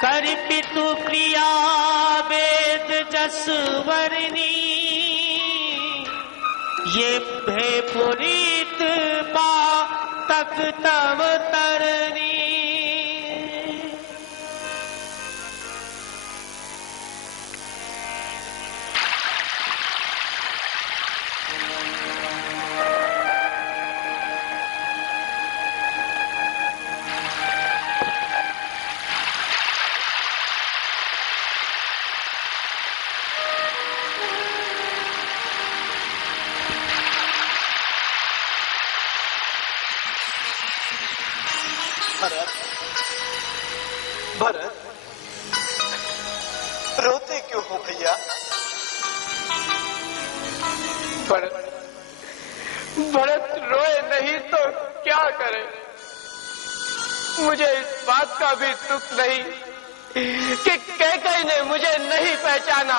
कर पितु प्रिया वेद जसवरनी, ये भे पुरीत पा तक तव तरनी। भरत, रोते क्यों हो भैया? भरत रोए नहीं तो क्या करे? मुझे इस बात का भी दुख नहीं कि कैकेयी ने मुझे नहीं पहचाना।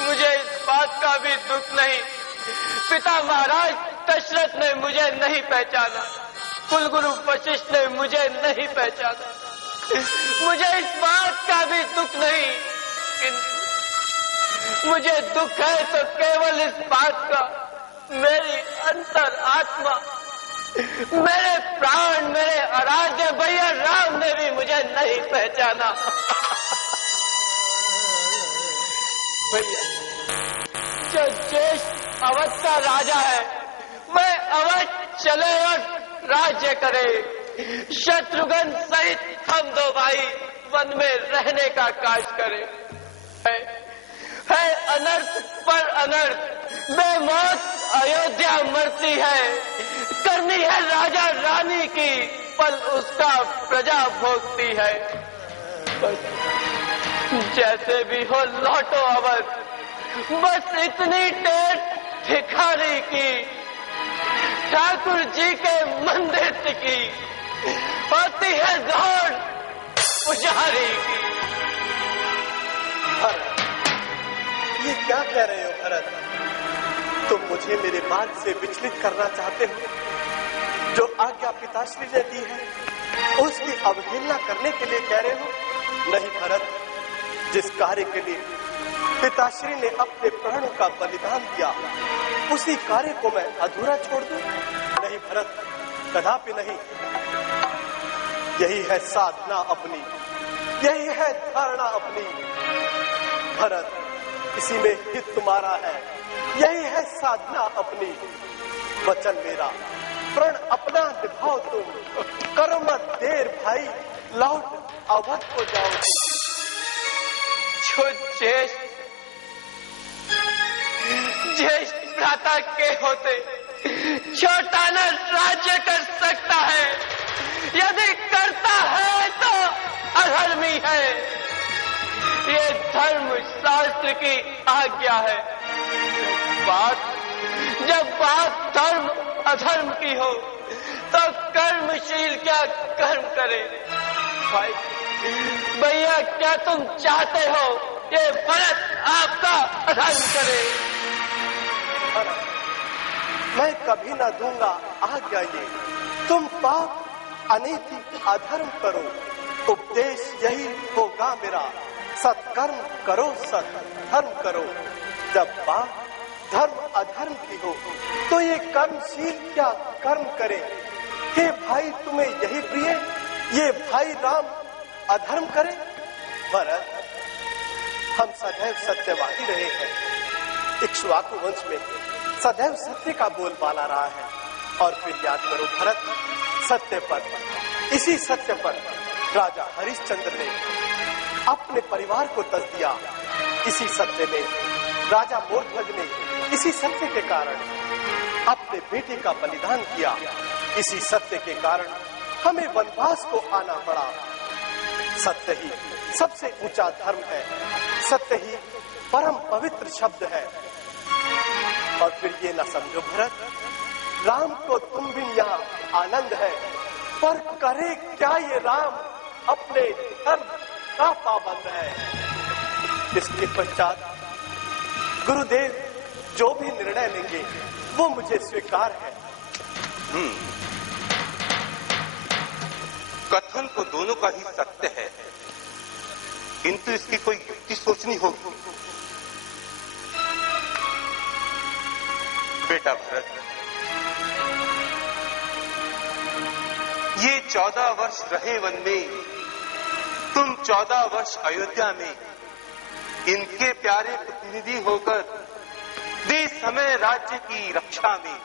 मुझे इस बात का भी दुख नहीं पिता महाराज दशरथ ने मुझे नहीं पहचाना, कुलगुरु वशिष्ठ ने मुझे नहीं पहचाना। मुझे इस बात का भी दुख नहीं, किंतु मुझे दुख है तो केवल इस बात का, मेरी अंतर आत्मा, मेरे प्राण, मेरे आराध्य भैया राम ने भी मुझे नहीं पहचाना। भैया, जो ज्येष्ठ अवध का राजा है वह अवध चले और राज्य करे। शत्रुघ्न सहित हम दो भाई वन में रहने का काज करें। है अनर्थ पर अनर्थ, बेमौत अयोध्या मरती है। करनी है राजा रानी की, पल उसका प्रजा भोगती है। बस जैसे भी हो लौटो अवध, बस इतनी टेट भिखारी की, ठाकुर जी के मंदिर की होती है दौड़ पुजारी की। भरत, ये क्या कह रहे हो भरत? तुम मुझे मेरे मार्ग से विचलित करना चाहते हो? जो आज्ञा पिताश्री ने दी है उसकी अवहेलना करने के लिए कह रहे हो? नहीं भरत, जिस कार्य के लिए पिताश्री ने अपने प्राणों का बलिदान दिया उसी कार्य को मैं अधूरा छोड़ दूं? नहीं भरत, कदापि नहीं। यही है साधना अपनी, यही है धारणा अपनी। भरत, इसी में हित तुम्हारा है, यही है साधना अपनी। वचन मेरा, प्रण अपना निभाओ तुम, करो मत देर भाई, लौट अवध को जाओ। जो ज्येष्ठ भ्राता के होते छोटा न राज्य कर सकता है, यदि करता है तो अधर्मी है। ये धर्म शास्त्र की आज्ञा है। जब बात धर्म अधर्म की हो तो कर्मशील क्या कर्म करे? भाई भैया, क्या तुम चाहते हो ये भरत आपका अधर्म करे? मैं कभी ना दूंगा आज्ञा ये, तुम पाप अनीति अधर्म करो। उपदेश यही होगा मेरा, सत्कर्म करो सत्धर्म करो। जब बात धर्म अधर्म की हो तो ये कर्मशील क्या कर्म करे? हे भाई, तुम्हें यही प्रिय ये भाई राम अधर्म करे? भरत, हम सदैव सत्यवादी रहे हैं। इक्ष्वाकु वंश में सदैव सत्य का बोलबाला रहा है। और फिर याद करो भरत, सत्य पर, इसी सत्य पर राजा हरिश्चंद्र ने अपने परिवार को तज दिया। इसी सत्य में राजा मोरध्वज ने इसी सत्य के कारण अपने बेटे का बलिदान किया। इसी सत्य के कारण हमें वनवास को आना पड़ा। सत्य ही सबसे ऊंचा धर्म है, सत्य ही परम पवित्र शब्द है। और फिर ये न समझो भरत, राम को तुम भी यहाँ आनंद है, पर करे क्या ये राम? अपने धर्म का पाबंद है। इसके पश्चात गुरुदेव जो भी निर्णय लेंगे वो मुझे स्वीकार है। कथन तो दोनों का ही सत्य है, किंतु इसकी कोई युक्ति सोचनी होगी। बेटा भरत, ये 14 वर्ष रहे वन में, तुम 14 वर्ष अयोध्या में इनके प्यारे प्रतिनिधि होकर दे समय राज्य की रक्षा में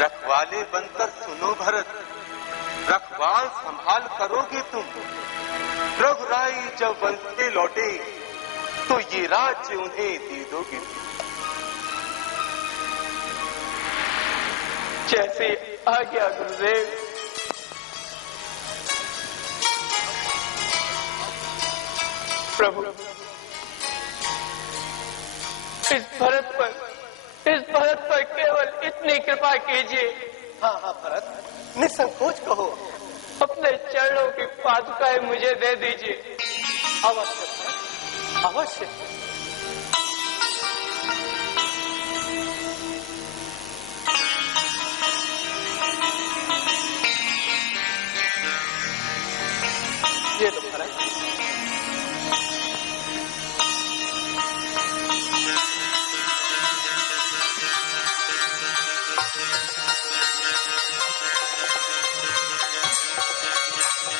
रखवाले बनकर सुनो भरत, रखवाल संभाल करोगे तुम। रघुराई जब वन से लौटे तो ये राज्य उन्हें दे दोगे। जैसे आज्ञा गुरुदेव। प्रभु, इस भरत पर केवल इतनी कृपा कीजिए। हाँ हाँ भरत, निसंकोच कहो। अपने चरणों की पादुकाएं मुझे दे दीजिए। अवश्य भरत, अवश्य। ये लो भरत।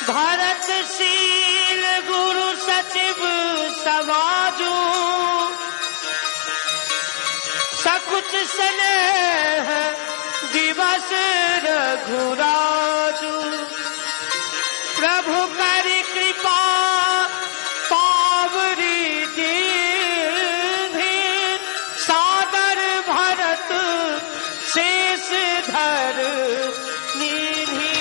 भरतशील गुरु सचिव समाजू, सकुच स्नेह दिवस रघुराजू। प्रभु करि कृपा पावरी दीन्हि, सादर भरत शेष धर निधि।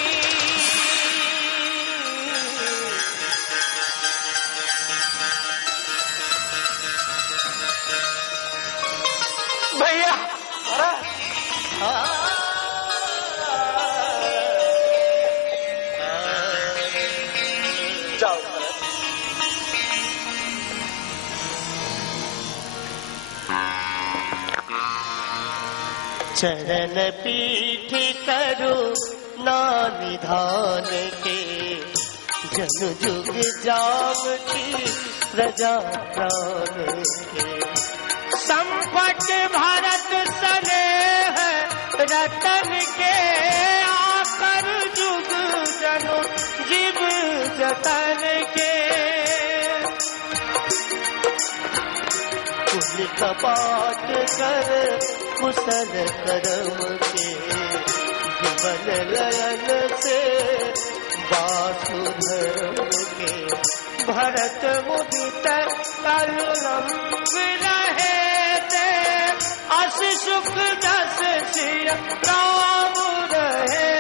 भैया, जाओ भरत। चरण पीठ करो ना निधान के, जन जुग जाम की प्रजा प्राण के। संपट भरत स्नेह रतन के, आकर जुग जनो जीव जतन के। पुण्य कपाट कर कुशल कर्म के, जीवन लयन से वासुधर्म के। भरत मुदित कलुलंब रहे ते, अस सुख दस सिय राम रहे